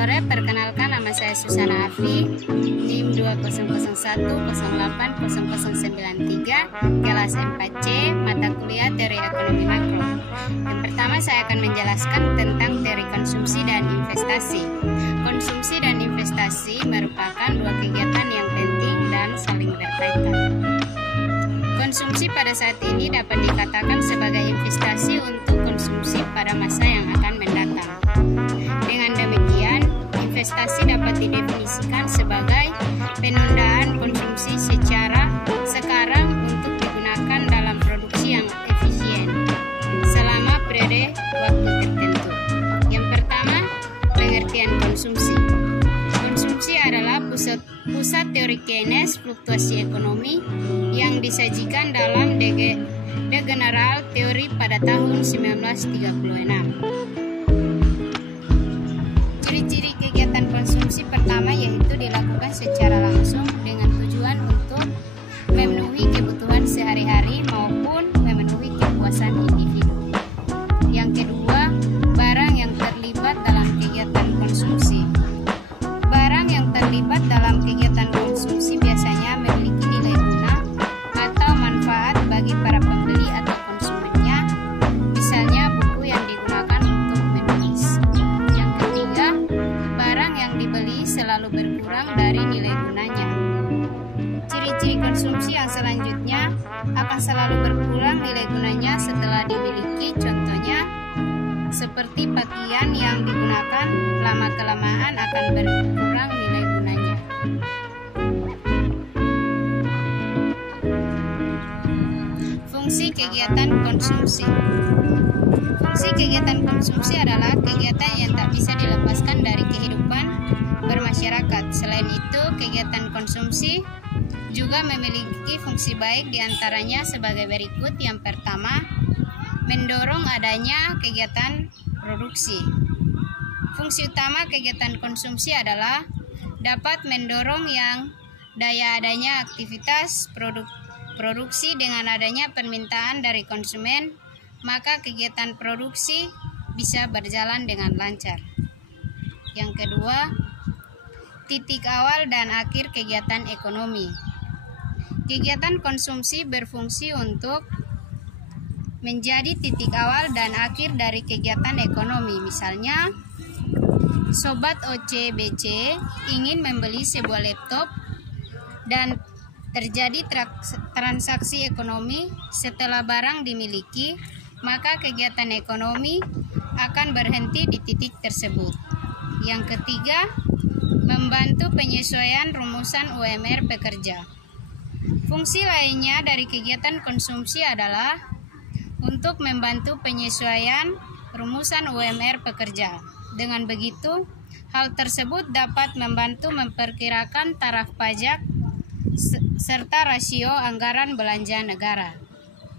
sore, perkenalkan nama saya Susana Afi, NIM 2001080093, kelas 4C, mata kuliah Teori Ekonomi Makro. Yang pertama saya akan menjelaskan tentang teori konsumsi dan investasi. Konsumsi dan investasi merupakan dua kegiatan yang penting dan saling berkaitan. Konsumsi pada saat ini dapat dikatakan sebagai investasi untuk konsumsi pada masa yang akan mendatang. Dengan demikian, investasi dapat didefinisikan sebagai penundaan konsumsi secara sekarang untuk digunakan dalam produksi yang efisien selama periode waktu tertentu. Yang pertama, pengertian konsumsi. Konsumsi adalah pusat teori Keynes fluktuasi ekonomi yang disajikan dalam De General Theory pada tahun 1936. Ciri-ciri kegiatan konsumsi pertama yaitu dilakukan secara langsung dengan tujuan untuk memenuhi kebutuhan sehari-hari maupun memenuhi kepuasan individu. Yang kedua, barang yang terlibat dalam kegiatan konsumsi. Barang yang terlibat dalam kegiatan konsumsi biasanya memiliki nilai guna atau manfaat bagi para pembeli atau konsumennya, misalnya buku yang digunakan untuk menulis. Yang ketiga, barang yang dibeli selalu berkurang dari nilai gunanya. Ciri-ciri konsumsi yang selanjutnya akan selalu berkurang nilai gunanya setelah dimiliki, contohnya seperti pakaian yang digunakan lama-kelamaan akan berkurang nilai gunanya. Fungsi kegiatan konsumsi. Fungsi kegiatan konsumsi adalah kegiatan yang tak bisa dilepaskan dari kehidupan bermasyarakat. Selain itu, kegiatan konsumsi juga memiliki fungsi baik diantaranya sebagai berikut. Yang pertama, mendorong adanya kegiatan produksi. Fungsi utama kegiatan konsumsi adalah dapat mendorong yang daya adanya aktivitas produksi dengan adanya permintaan dari konsumen, maka kegiatan produksi bisa berjalan dengan lancar. Yang kedua, titik awal dan akhir kegiatan ekonomi. Kegiatan konsumsi berfungsi untuk menjadi titik awal dan akhir dari kegiatan ekonomi. Misalnya, Sobat OCBC ingin membeli sebuah laptop dan terjadi transaksi ekonomi setelah barang dimiliki, maka kegiatan ekonomi akan berhenti di titik tersebut. Yang ketiga, membantu penyesuaian rumusan UMR pekerja. Fungsi lainnya dari kegiatan konsumsi adalah untuk membantu penyesuaian rumusan UMR pekerja. Dengan begitu, hal tersebut dapat membantu memperkirakan taraf pajak serta rasio anggaran belanja negara.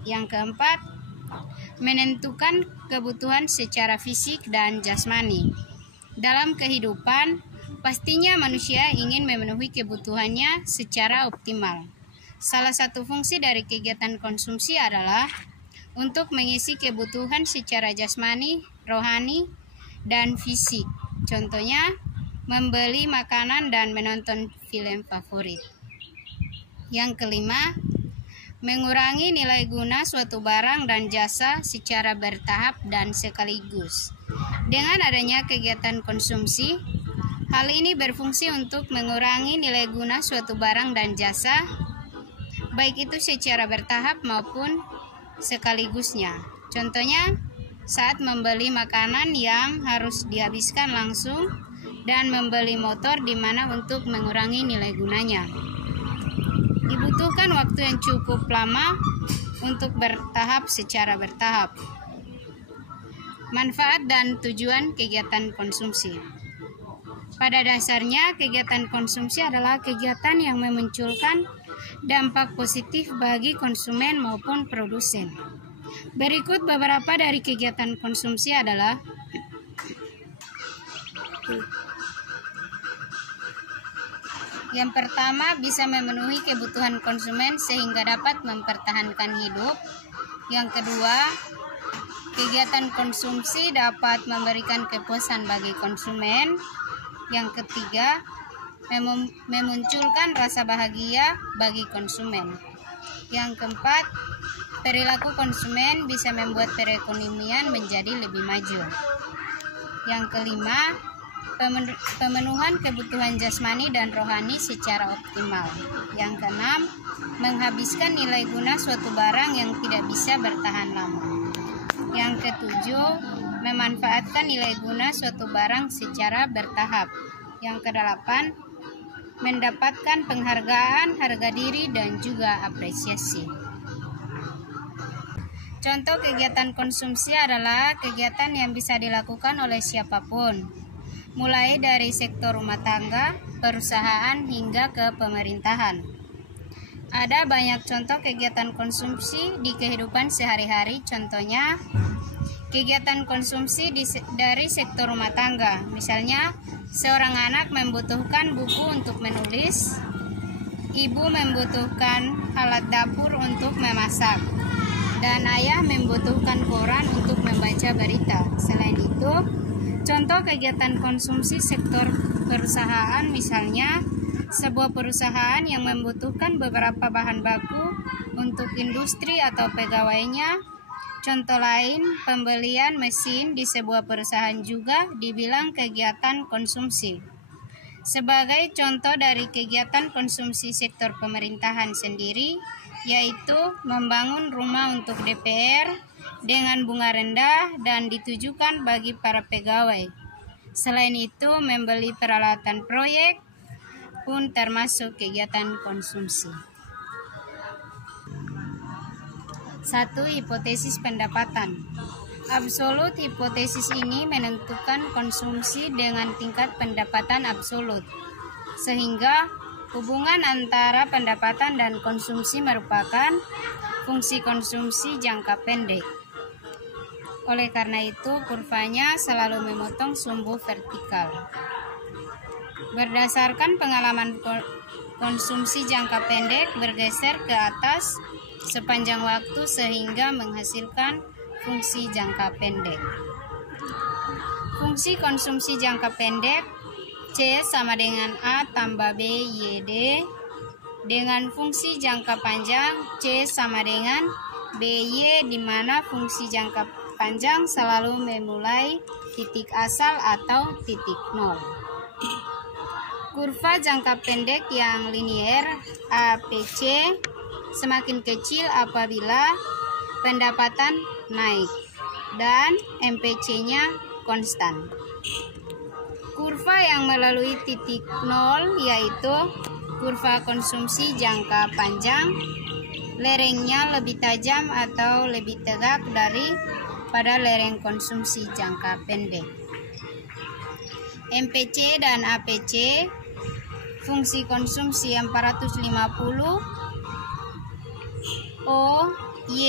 Yang keempat, menentukan kebutuhan secara fisik dan jasmani. Dalam kehidupan, pastinya manusia ingin memenuhi kebutuhannya secara optimal. Salah satu fungsi dari kegiatan konsumsi adalah untuk mengisi kebutuhan secara jasmani, rohani, dan fisik. Contohnya, membeli makanan dan menonton film favorit. Yang kelima, mengurangi nilai guna suatu barang dan jasa secara bertahap dan sekaligus. Dengan adanya kegiatan konsumsi, hal ini berfungsi untuk mengurangi nilai guna suatu barang dan jasa, baik itu secara bertahap maupun sekaligusnya. Contohnya, saat membeli makanan yang harus dihabiskan langsung dan membeli motor di mana untuk mengurangi nilai gunanya dibutuhkan waktu yang cukup lama untuk bertahap secara bertahap. Manfaat dan tujuan kegiatan konsumsi. Pada dasarnya, kegiatan konsumsi adalah kegiatan yang memunculkan dampak positif bagi konsumen maupun produsen. Berikut beberapa dari kegiatan konsumsi adalah yang pertama, bisa memenuhi kebutuhan konsumen sehingga dapat mempertahankan hidup. Yang kedua, kegiatan konsumsi dapat memberikan kepuasan bagi konsumen. Yang ketiga, memunculkan rasa bahagia bagi konsumen. Yang keempat, perilaku konsumen bisa membuat perekonomian menjadi lebih maju. Yang kelima, pemenuhan kebutuhan jasmani dan rohani secara optimal. Yang keenam, menghabiskan nilai guna suatu barang yang tidak bisa bertahan lama. Yang ketujuh, memanfaatkan nilai guna suatu barang secara bertahap. Yang kedelapan, mendapatkan penghargaan, harga diri, dan juga apresiasi. Contoh kegiatan konsumsi adalah kegiatan yang bisa dilakukan oleh siapapun, mulai dari sektor rumah tangga, perusahaan, hingga ke pemerintahan. Ada banyak contoh kegiatan konsumsi di kehidupan sehari-hari, contohnya kegiatan konsumsi dari sektor rumah tangga. Misalnya, seorang anak membutuhkan buku untuk menulis, ibu membutuhkan alat dapur untuk memasak, dan ayah membutuhkan koran untuk membaca berita. Selain itu, contoh kegiatan konsumsi sektor perusahaan, misalnya sebuah perusahaan yang membutuhkan beberapa bahan baku untuk industri atau pegawainya. Contoh lain, pembelian mesin di sebuah perusahaan juga dibilang kegiatan konsumsi. Sebagai contoh dari kegiatan konsumsi sektor pemerintahan sendiri, yaitu membangun rumah untuk DPR dengan bunga rendah dan ditujukan bagi para pegawai. Selain itu, membeli peralatan proyek pun termasuk kegiatan konsumsi. 1. Hipotesis pendapatan. Absolut. Hipotesis ini menentukan konsumsi dengan tingkat pendapatan absolut, sehingga hubungan antara pendapatan dan konsumsi merupakan fungsi konsumsi jangka pendek. Oleh karena itu, kurvanya selalu memotong sumbu vertikal. Berdasarkan pengalaman, konsumsi jangka pendek bergeser ke atas sepanjang waktu sehingga menghasilkan fungsi jangka pendek. Fungsi konsumsi jangka pendek C sama dengan A tambah B YD, dengan fungsi jangka panjang C sama dengan BY, di mana fungsi jangka panjang selalu memulai titik asal atau titik nol. Kurva jangka pendek yang linier APC semakin kecil apabila pendapatan naik dan MPC-nya konstan. Kurva yang melalui titik nol yaitu kurva konsumsi jangka panjang, lerengnya lebih tajam atau lebih tegak daripada lereng konsumsi jangka pendek. MPC dan APC, fungsi konsumsi 450, O, Y,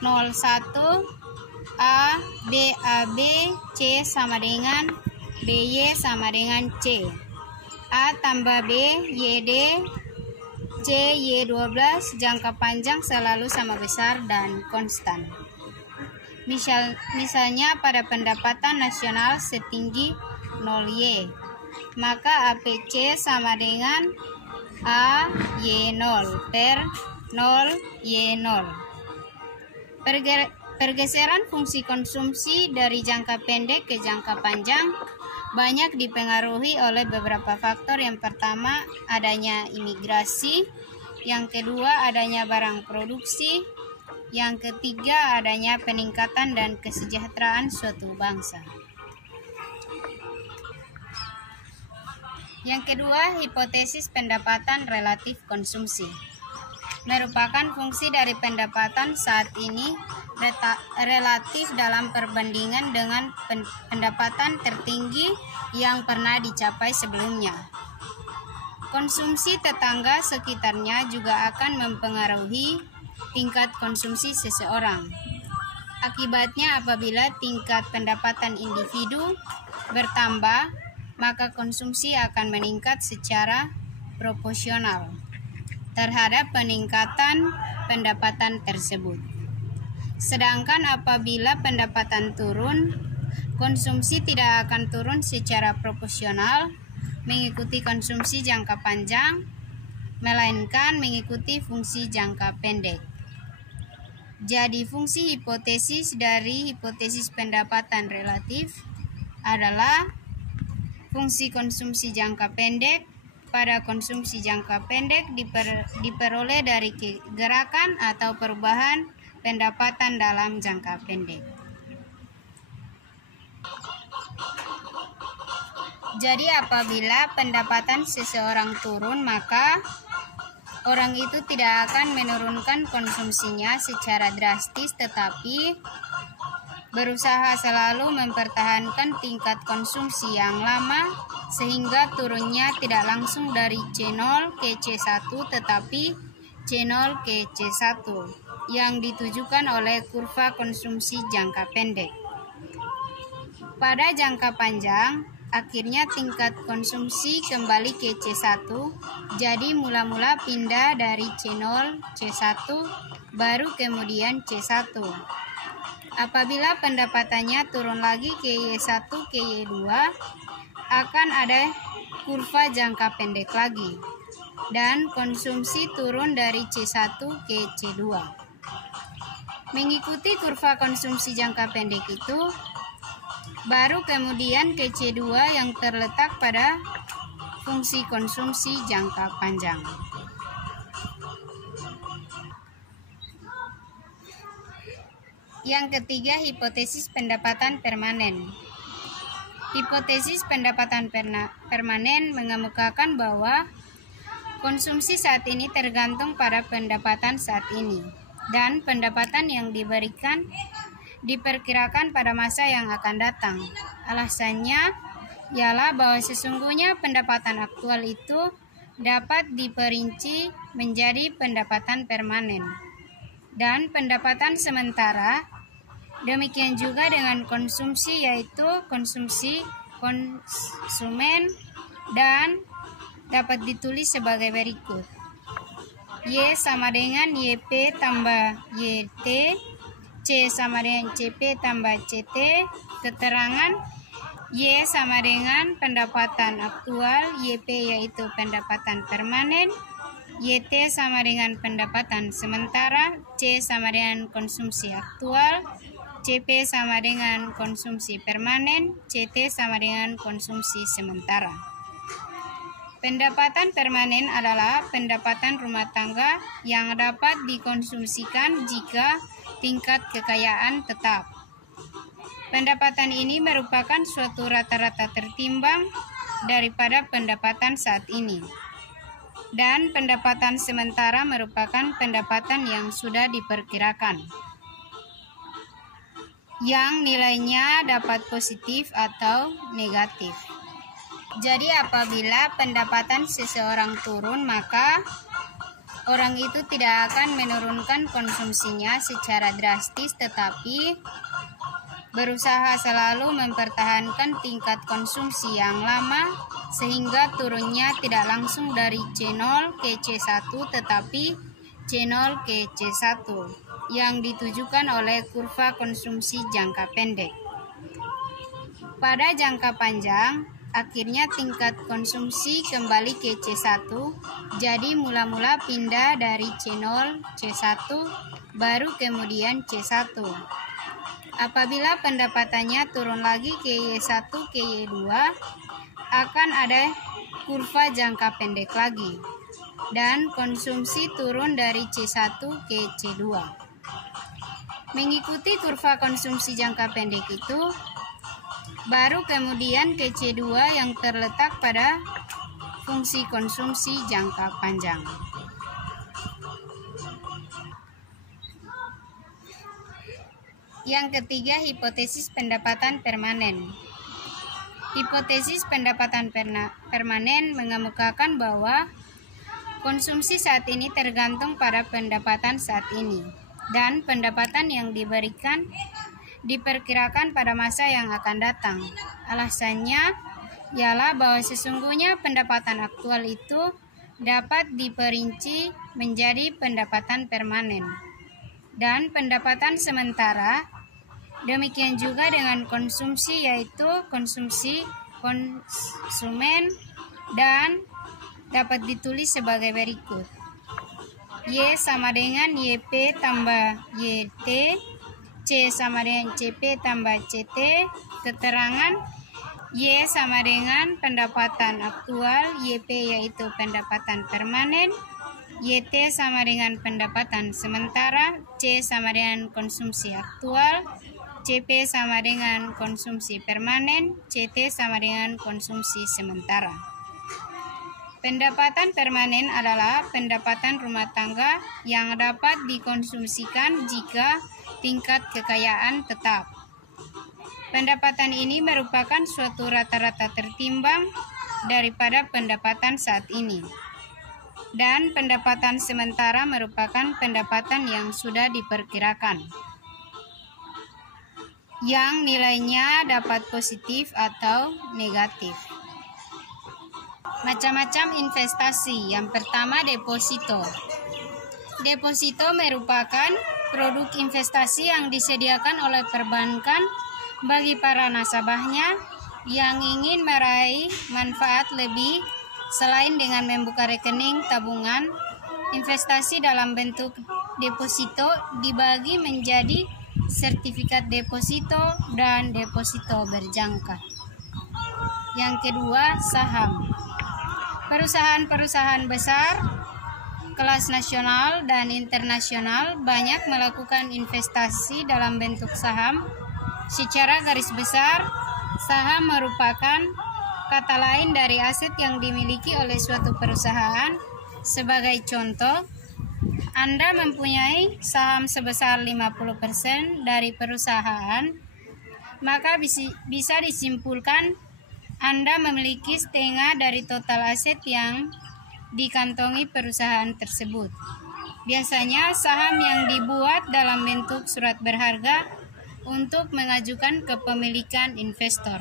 01, A, B, AB, C sama dengan BY sama dengan C. A tambah B, YD, C, Y12, jangka panjang selalu sama besar dan konstan. Misalnya pada pendapatan nasional setinggi 0Y, maka APC sama dengan AY0 per 0Y0. Pergeseran fungsi konsumsi dari jangka pendek ke jangka panjang banyak dipengaruhi oleh beberapa faktor. Yang pertama, adanya imigrasi. Yang kedua, adanya barang produksi. Yang ketiga, adanya peningkatan dan kesejahteraan suatu bangsa. Yang kedua, hipotesis pendapatan relatif konsumsi merupakan fungsi dari pendapatan saat ini relatif dalam perbandingan dengan pendapatan tertinggi yang pernah dicapai sebelumnya. Konsumsi tetangga sekitarnya juga akan mempengaruhi tingkat konsumsi seseorang. Akibatnya, apabila tingkat pendapatan individu bertambah, maka konsumsi akan meningkat secara proporsional terhadap peningkatan pendapatan tersebut. Sedangkan apabila pendapatan turun, Konsumsi tidak akan turun secara proporsional mengikuti konsumsi jangka panjang, melainkan mengikuti fungsi jangka pendek. Jadi fungsi hipotesis dari hipotesis pendapatan relatif adalah fungsi konsumsi jangka pendek pada konsumsi jangka pendek diperoleh dari gerakan atau perubahan pendapatan dalam jangka pendek. Jadi apabila pendapatan seseorang turun, maka orang itu tidak akan menurunkan konsumsinya secara drastis, tetapi berusaha selalu mempertahankan tingkat konsumsi yang lama sehingga turunnya tidak langsung dari C0 ke C1 tetapi C0 ke C1 yang ditujukan oleh kurva konsumsi jangka pendek. Pada jangka panjang, akhirnya tingkat konsumsi kembali ke C1, jadi mula-mula pindah dari C0 C1 baru kemudian C1. Apabila pendapatannya turun lagi ke Y1 ke Y2, akan ada kurva jangka pendek lagi dan konsumsi turun dari C1 ke C2. Mengikuti kurva konsumsi jangka pendek itu, baru kemudian ke C2 yang terletak pada fungsi konsumsi jangka panjang. Yang ketiga, hipotesis pendapatan permanen. Hipotesis pendapatan permanen mengemukakan bahwa konsumsi saat ini tergantung pada pendapatan saat ini, dan pendapatan yang diberikan diperkirakan pada masa yang akan datang. Alasannya ialah bahwa sesungguhnya pendapatan aktual itu dapat diperinci menjadi pendapatan permanen dan pendapatan sementara. Demikian juga dengan konsumsi, yaitu konsumsi konsumen, dan dapat ditulis sebagai berikut. Y sama dengan YP tambah YT, C sama dengan CP tambah CT. Keterangan Y sama dengan pendapatan aktual, YP yaitu pendapatan permanen, YT sama dengan pendapatan sementara, C sama dengan konsumsi aktual, CP sama dengan konsumsi permanen, CT sama dengan konsumsi sementara. Pendapatan permanen adalah pendapatan rumah tangga yang dapat dikonsumsikan jika tingkat kekayaan tetap. Pendapatan ini merupakan suatu rata-rata tertimbang daripada pendapatan saat ini. Dan pendapatan sementara merupakan pendapatan yang sudah diperkirakan, yang nilainya dapat positif atau negatif. Jadi apabila pendapatan seseorang turun, maka orang itu tidak akan menurunkan konsumsinya secara drastis, tetapi berusaha selalu mempertahankan tingkat konsumsi yang lama sehingga turunnya tidak langsung dari C0 ke C1 tetapi C0 ke C1 yang ditujukan oleh kurva konsumsi jangka pendek. Pada jangka panjang, akhirnya tingkat konsumsi kembali ke C1, jadi mula-mula pindah dari C0 C1 baru kemudian C1. Apabila pendapatannya turun lagi ke Y1 ke Y2, akan ada kurva jangka pendek lagi dan konsumsi turun dari C1 ke C2. Mengikuti kurva konsumsi jangka pendek itu, baru kemudian ke C2 yang terletak pada fungsi konsumsi jangka panjang. Yang ketiga, hipotesis pendapatan permanen. Hipotesis pendapatan permanen mengemukakan bahwa konsumsi saat ini tergantung pada pendapatan saat ini, dan pendapatan yang diberikan diperkirakan pada masa yang akan datang. Alasannya ialah bahwa sesungguhnya pendapatan aktual itu dapat diperinci menjadi pendapatan permanen, dan pendapatan sementara. Demikian juga dengan konsumsi, yaitu konsumsi konsumen, dan dapat ditulis sebagai berikut. Y sama dengan YP tambah YT, C sama dengan CP tambah CT. Keterangan Y sama dengan pendapatan aktual, YP yaitu pendapatan permanen, YT sama dengan pendapatan sementara, C sama dengan konsumsi aktual, CP sama dengan konsumsi permanen, CT sama dengan konsumsi sementara. Pendapatan permanen adalah pendapatan rumah tangga yang dapat dikonsumsikan jika tingkat kekayaan tetap. Pendapatan ini merupakan suatu rata-rata tertimbang daripada pendapatan saat ini. Dan pendapatan sementara merupakan pendapatan yang sudah diperkirakan, yang nilainya dapat positif atau negatif. Macam-macam investasi. Yang pertama, deposito. Deposito merupakan produk investasi yang disediakan oleh perbankan bagi para nasabahnya yang ingin meraih manfaat lebih selain dengan membuka rekening tabungan. Investasi dalam bentuk deposito dibagi menjadi sertifikat deposito dan deposito berjangka. Yang kedua, saham. Perusahaan-perusahaan besar kelas nasional dan internasional banyak melakukan investasi dalam bentuk saham. Secara garis besar, saham merupakan kata lain dari aset yang dimiliki oleh suatu perusahaan. Sebagai contoh, Anda mempunyai saham sebesar 50% dari perusahaan, maka bisa disimpulkan Anda memiliki setengah dari total aset yang dikantongi perusahaan tersebut. Biasanya saham yang dibuat dalam bentuk surat berharga untuk mengajukan kepemilikan investor.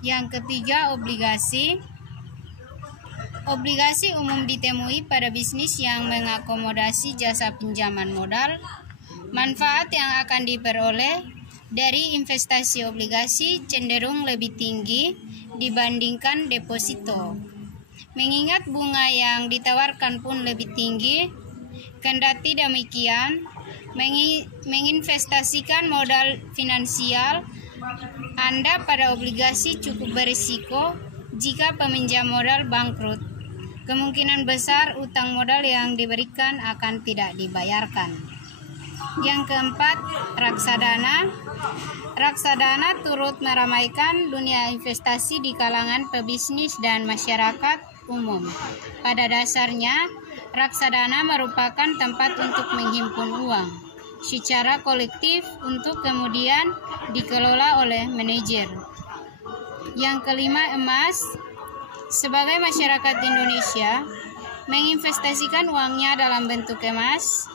Yang ketiga, obligasi. Obligasi umum ditemui pada bisnis yang mengakomodasi jasa pinjaman modal. Manfaat yang akan diperoleh dari investasi obligasi cenderung lebih tinggi dibandingkan deposito. Mengingat bunga yang ditawarkan pun lebih tinggi, kendati demikian, menginvestasikan modal finansial Anda pada obligasi cukup berisiko. Jika peminjam modal bangkrut, kemungkinan besar utang modal yang diberikan akan tidak dibayarkan. Yang keempat, reksadana. Reksadana turut meramaikan dunia investasi di kalangan pebisnis dan masyarakat umum. Pada dasarnya, reksadana merupakan tempat untuk menghimpun uang secara kolektif untuk kemudian dikelola oleh manajer. Yang kelima, emas. Sebagai masyarakat Indonesia, menginvestasikan uangnya dalam bentuk emas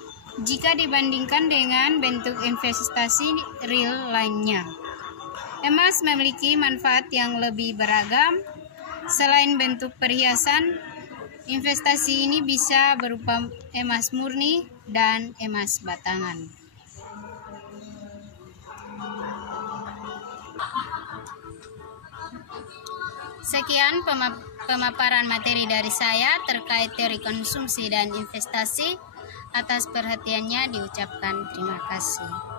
jika dibandingkan dengan bentuk investasi real lainnya. Emas memiliki manfaat yang lebih beragam. Selain bentuk perhiasan, investasi ini bisa berupa emas murni dan emas batangan. Sekian pemaparan materi dari saya terkait teori konsumsi dan investasi. Atas perhatiannya diucapkan terima kasih.